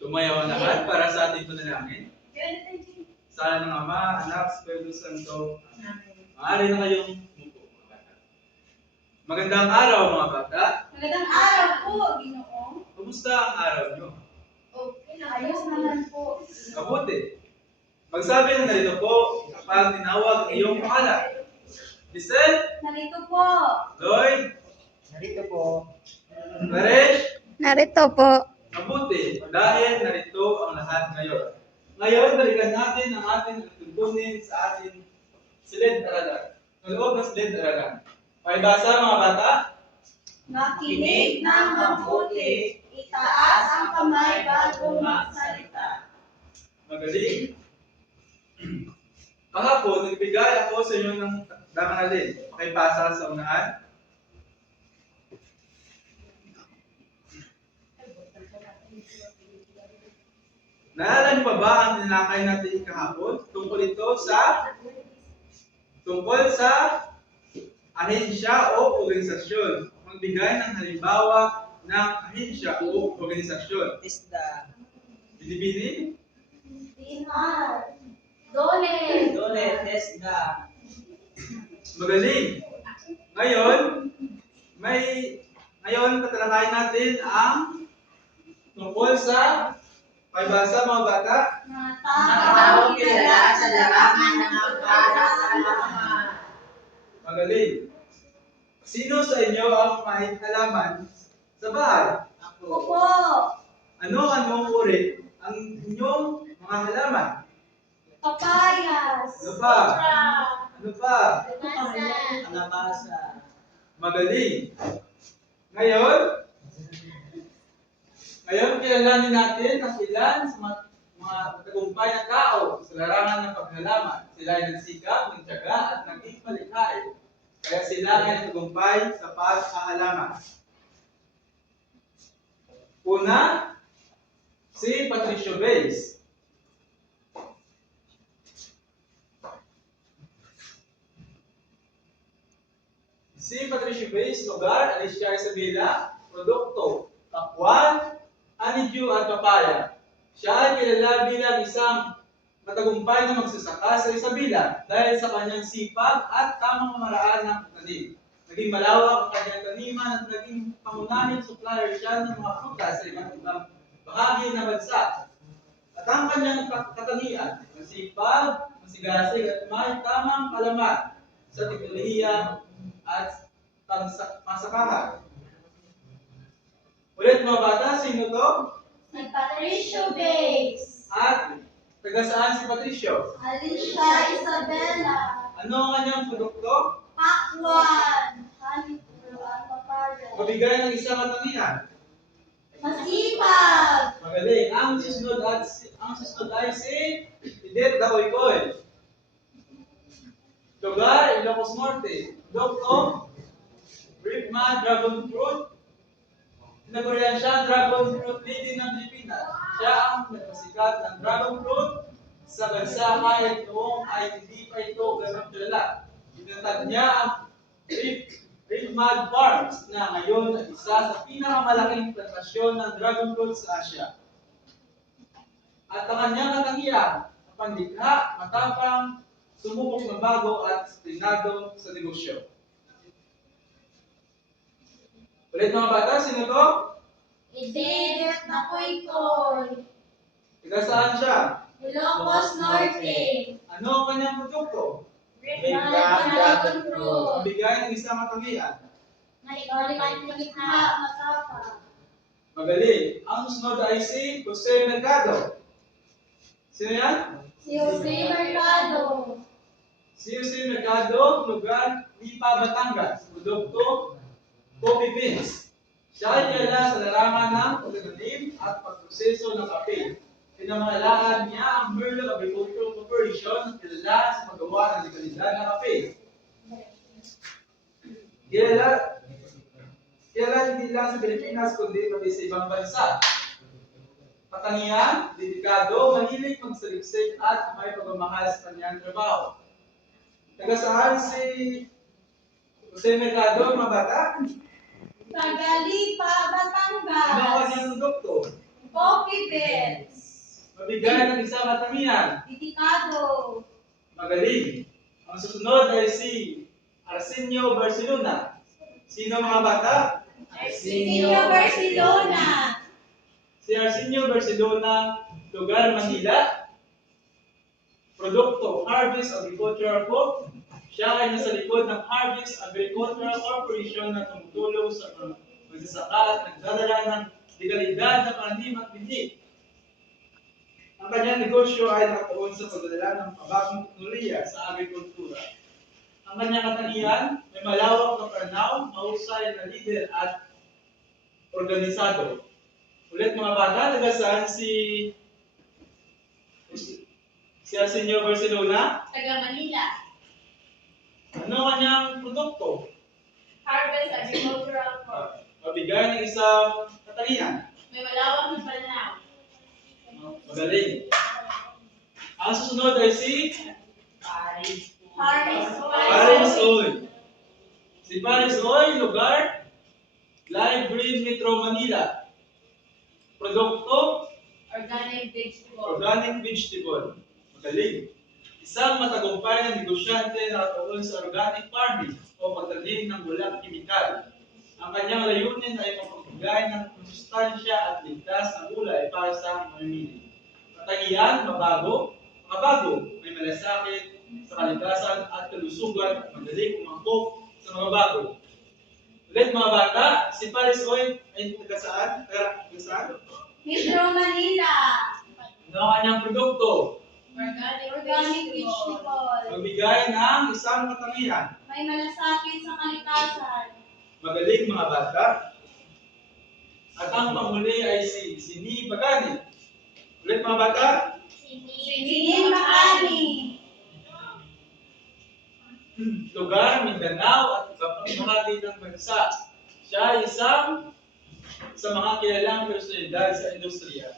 Tumayo ang lahat para sa ating panalangin. Sa ng Ama, Anak, Espiritu Santo. Maaari na kayong umupo, mga bata. Magandang araw, mga bata. Magandang araw po, Ginoo. Kumusta ang araw nyo? Okay, ayos naman po. Mabuti. Magsabi na narito po kapag tinawag ang iyong pangalan. Lisel, Narito po. Lloyd, Narito po. Naresh, Narito po. mabuti dahil narito ang lahat ngayon. Ngayon, balikan natin ang ating tuntunin sa ating silid-aralan. Sa loob ng silid-aralan. Pakibasa, mga bata. Makinig ng mabuti. Itaas ang kamay bago magsalita. Magaling. Kahapon, nagbigay ako sa inyo ng dangalin. Pakibasa sa unahan. Naalala niyo pa ba ang tinakay natin kahapon? Tungkol sa ahensya o organisasyon. Magbigay ng halimbawa ng ahensya o organisasyon. Isda. Binibini? Bihar. Dole. Dole. Isda. Magaling. Ngayon tatalakayin natin ang tungkol sa paibasa, mga bata. Matawag kilala sa larangan ng pag-aaral. Magaling. Sino sa inyo ang may halaman sa bahay? Ako po. Anong uri ang inyong mga halaman? Papayas. Ano pa? Okra. Ano pa? Kalabasa. Magaling. Ngayon, kilalanin natin ang ilan sa mga tagumpay na tao sa larangan ng paghalaman. Sila ay nagsikap, nagtiyaga, at naging malikhain. Kaya sila ay nagtagumpay sa paghahalaman. Una, si Patricio Bays. Si Patricio Bays, lugar, Alicia Isabela, produkto, takwan, honeydew at papaya. Siya ay kilala bilang isang matagumpay na magsasaka sa Isabela dahil sa kanyang sipag at tamang pamaraan ng pagtanim. Naging malawak ang kanyang taniman at naging pangunahing supplier siya ng mga prutas sa iba't ibang bahagi ng bansa. At ang kanyang katangian, masipag, masigasig at may tamang kalaman sa teknolohiya at pangsakahan. Ulit, mga bata, sino to? Si Patricio Bays. At taga saan si Patricio? Alicia Isabela. Ano ang kanyang produkto? Pakwan. Honeydew at papaya. Mabigay ng isang katangian. Masipag. Magaling. Ang susunod ay si Edith Dacoycoy. Lugar, Ilocos Norte. Produkto, Brickman Dragon Fruit. Tinagurian siya Dragon Fruit Lady ng Pilipinas. Siya ang nagpasikat ng Dragon Fruit sa bansa kahit noong ay hindi pa ito ganun kilala. Itinatag niya ang Brickman Farms na ngayon ay isa sa pinakamalaking plantasyon ng Dragon Fruit sa Asia. At ang kanyang katangian, pandikha, matapang, sumubok ng bago at disiplinado sa negosyo. Ulit, mga bata, sino to? Edith Nakoykoy. Taga saan siya? Ilocos Norte. Ano ang kanyang produkto? Brickman Dragon Fruit. Mabigay ng isang katangian. Malikha, matapa. Magaling. Ang susunod ay si Jose Mercado. Sino yan? Si Jose Mercado. Si Jose Mercado, lugar Lipa, Batangas. Produkto, coffee beans. Siya ay kilala sa larangan ng pagtatanim at pagproseso ng kape. Pinamahalaan niya ang Merlo Agricultural Corporation na kilala sa paggawa ng dekalidad ng kape. Kilala hindi lang sa Pilipinas kundi pati sa ibang bansa. Katangian, dedikado, mahilig magsaliksik at may pagmamahal sa kanyang trabaho. Taga saan si Jose Mercado, mga bata? Taga Lipa, Ano ang Batangas. kanyang produkto? Coffee beans. Mabigay ng isang katangian. Dedicado. Magaling. Ang susunod ay si Arsenio Barcelona. Sino mga bata? Arsenio Barcelona. Si Arsenio Barcelona, lugar Manila. Produkto, Harvest Agricultural Co. Siya ay nasa likod ng Harvest Agricultural Corporation na tumutulong sa magsasaka at nagdadala ng legalidad na pananim at bili. Ang kanyang negosyo ay nakatuon sa pagdadala ng pabagong teknolohiya sa agrikultura. Ang kanyang katangian may malawak na pananaw, mahusay na leader at organisado. Ulit mga bata, taga saan si Arsenio Barcelona? Taga Manila. Ano ang kanyang produkto? Harvest Agricultural Corp. Mabigay ng isang katangian. May malawak na pananaw. Magaling. Ang susunod ay si Paris. Paris Oil. Si Paris Oil, lugar Live Green Metro Manila. Produkto, Organic vegetable. organic vegetable. Magaling. Isang matagumpay na negosyante na nakatuon sa organic farming o pagtanim ng walang kimikal. Ang kanyang layunin ay mapagbigay ng sustansya at ligtas na gulay para sa mamimili. Katangian, mabago, may malasakit sa kalikasan at kalusugan at madaling umangkop sa mga bago. Ulit mga bata, si Paris Oil ay taga saan? Taga saan? Metro Manila. Ano ang kanyang produkto? Organic vegetable. Magbigay ng isang katangian. May malasakit sa kalikasan. Magaling mga bata. At ang panghuli ay si Sini Pagani. Ulit mga bata. Sinin Makani. Lugar, Mindanao at iba pang bahagi ng bansa. Siya ay isang sa mga kilalang personalidad sa industriya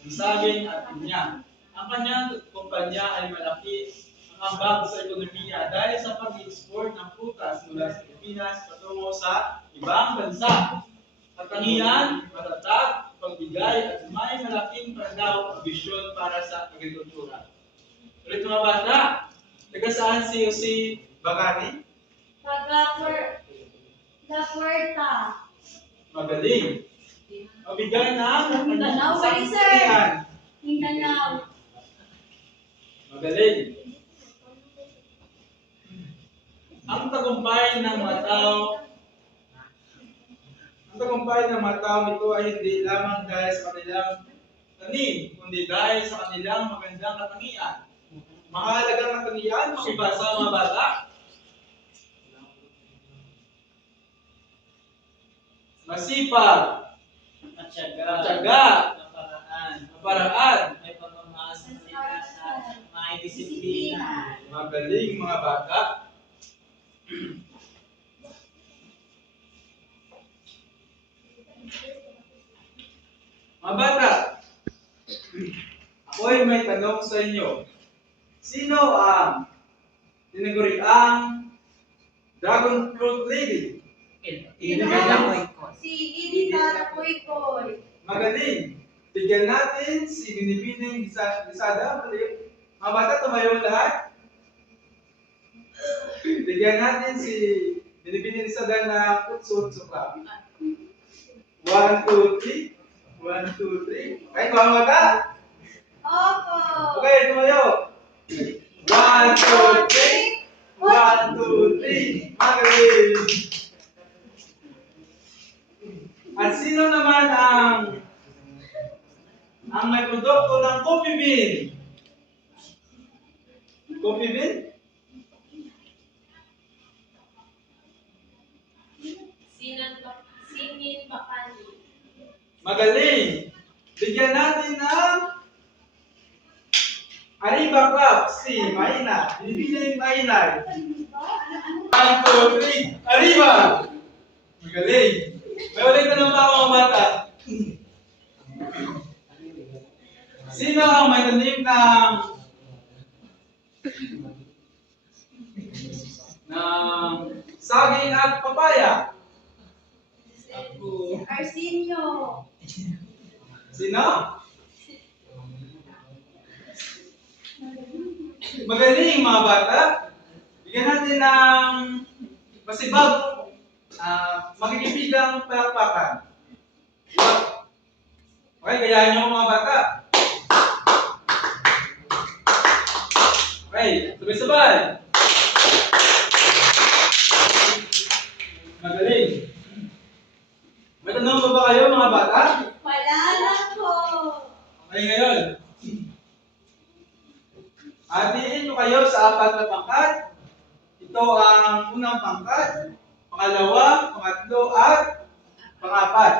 ng saging at pinya. Ang kanyang kumpanya ay malaki ang ambag sa ekonomiya dahil sa pag-export ng prutas mula sa Pilipinas patungo sa ibang bansa. Katangian, matatag, pagbigay at may malaking pananaw at bisyon para sa agrikultura. Ulit mga bata, taga saan si Jose Bagani? Taga La Puerta. Magaling. Mabigay ng Mindanao, isang sir. katangian. Mindanao. Magaling. Ang tagumpay ng mga tao ito ay hindi lamang dahil sa kanilang tanim, kundi dahil sa kanilang magandang katangian. Mahalagang katangian, makibasa mga bata. Masipag, matyaga, maparaan, May pamamahal sa kalikasan. May disiplina. magaling mga bata. Mga bata, ako'y may tanong sa inyo. Sino ang tinaguriang dragon fruit lady? Si Edita Lapuy-Koy. Magaling. Bigyan natin si Binibining Lisada. Mga bata, tumayo lahat. Bigyan natin si Binibining Lisada na kutsun suka. 1, 2, 3. 1, 2, 3. Ay, mga bata. Opo. Okay, tumayo. 1, 2, 3. 1, 2, 3. Magaling. At sino naman ang may produkto ng coffee bean? Coffee bean? Sinin Makani. Magaling. Bigyan natin ng Arriba Club, si Maina. Binibining Maina. 1, 2, 3. Arriba! Magaling. May ulit na naman ako mga bata. Sino ang may tanim ng saging at papaya? Arsenio. Sino? Magaling mga bata. Bigyan natin ng masibag, magkikibigang palakpakan. Diba? Okay, gayahin niyo mga bata. Okay, sabay-sabay. Magaling. May tanong pa ba kayo mga bata? Wala na po. Okay, ngayon. Hatiin nyo kayo sa apat na pangkat. Ito ang unang pangkat, pangalawa, pangatlo, at pangapat.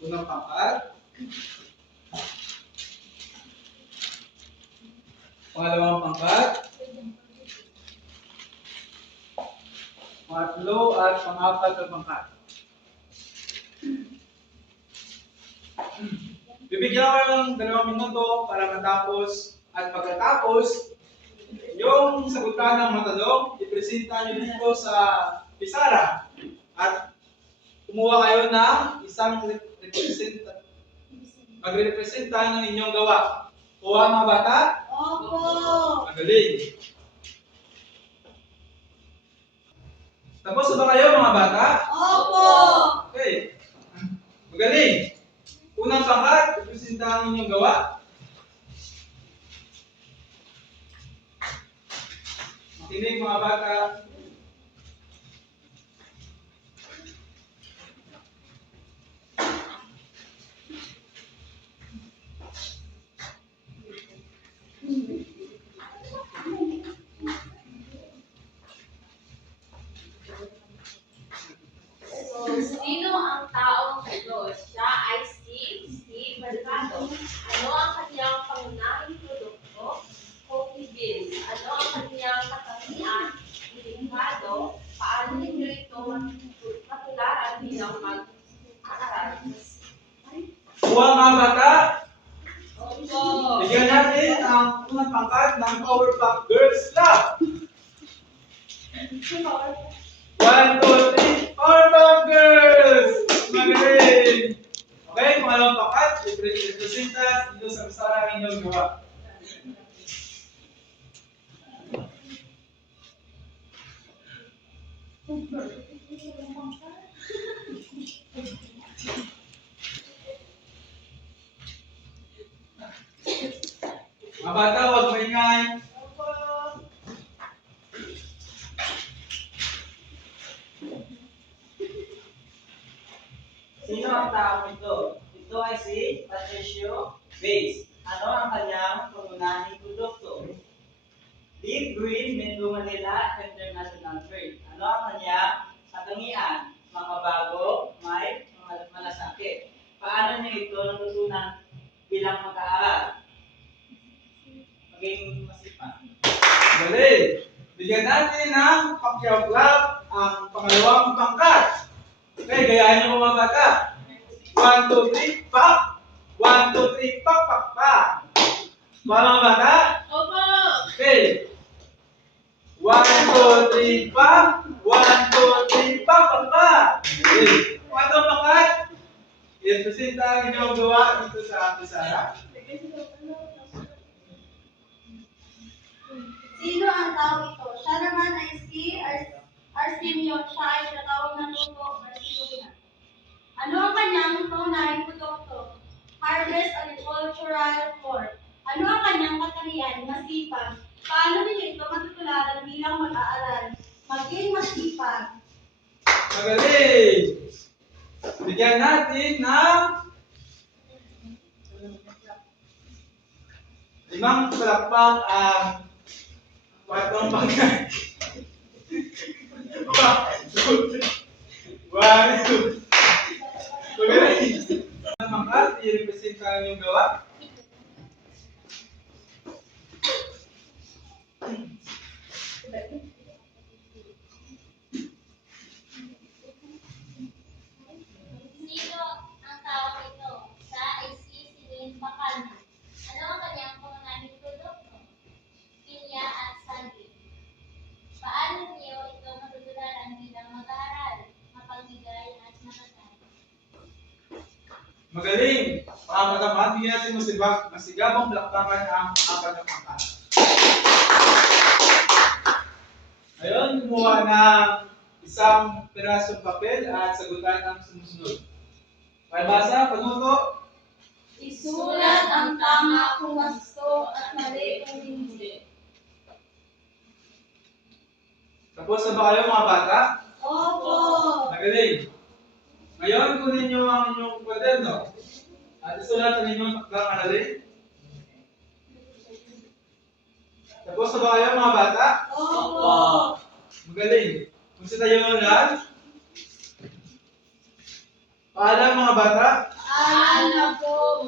Unang pangkat, pangalawang pangkat, pangatlo, at pangapat na pangkat. Bibigyan ko kayo ng 2 minuto para matapos, at pagkatapos, yung sagutan ng mga tanong, ipresenta nyo dito sa pisara. At kumuha kayo ng isang magre-representa ng inyong gawa. Kuha mga bata? Opo. Magaling. Tapos na ba kayo mga bata? Opo. Okay. Magaling. Unang pangkat, ipresenta ang inyong gawa. Makinig mga bata. Sino ang taong ito? Siya ay si Steve Mercado. Ano ang kanyang pangunahing produkto? Coffee beans. Ano ang kanyang katangian? Mercado. Paano ninyo ito matularan bilang mag-aaral? Kuha mga bata. Opo. Bigyan natin ang unang pangkat ng Powerpuff Girls Club. 1, 2, 3, Powerpuff Girls! Magaling! Okay, pangalawang pangkat, ipresenta dito sa pisara ang inyong gawa. Mga bata, huwag maingay. Sino ang taong ito? Ito ay si Patricio Bates. Ano ang kanyang pangunahing produkto? Deep Green Mendo Manila International Trade. Ano ang kanyang katangian? Makabago, may malasakit. Paano niya ito natutunan bilang mag-aaral? Maging masipag. Magaling! Bigyan natin ng Pacquiao Club ang pangalawang pangkat. Okay, gayahin niyo mga bata. 1, 2, 3, pak! 1, 2, 3, pak, pak, pak! Mga bata? Opo. Okay. 1, 2, 3, pak! 1, 2, 3, pak, pak, pak! Okay. Pangatong pangkat. I-presenta ang inyong gawa dito sa pisara. Sino ang tao ito? Siya naman ay si Arsenio. Siya ay tinatawag na Tuto Barcelona. Ano ang kanyang pangunahing produkto? Harvest Agricultural Corp. Ano ang kanyang katangian? Masipag. Paano ninyo ito matutularan bilang mag-aaral? Maging masipag. Magaling! Bigyan natin ng 5 palakpak ang kwatong pangkat. 1, 2, magaling! Ang pangkat, i-represent ka ng iyong gawa. Sino ang tao ito? Siya ay si Celine Bacana. Ano ang kanyang pangunahing Magaling! Mga matamaan, bigyan natin masigabang palakpakan ang apat na pangkat. Ngayon, kumuha ng isang pirasong papel at sagutan ang sumusunod. Pagbasa, panuto. Isulat ang tama kung gusto at mali kung hindi. Tapos na ba kayo mga bata? Opo. Magaling! Ngayon, kunin niyo ang inyong kwaderno at isulat ang inyong takdang aralin. Tapos na ba kayo mga bata? Opo. Magaling! Kung sa tayo lahat, paalam mga bata. Alam na po,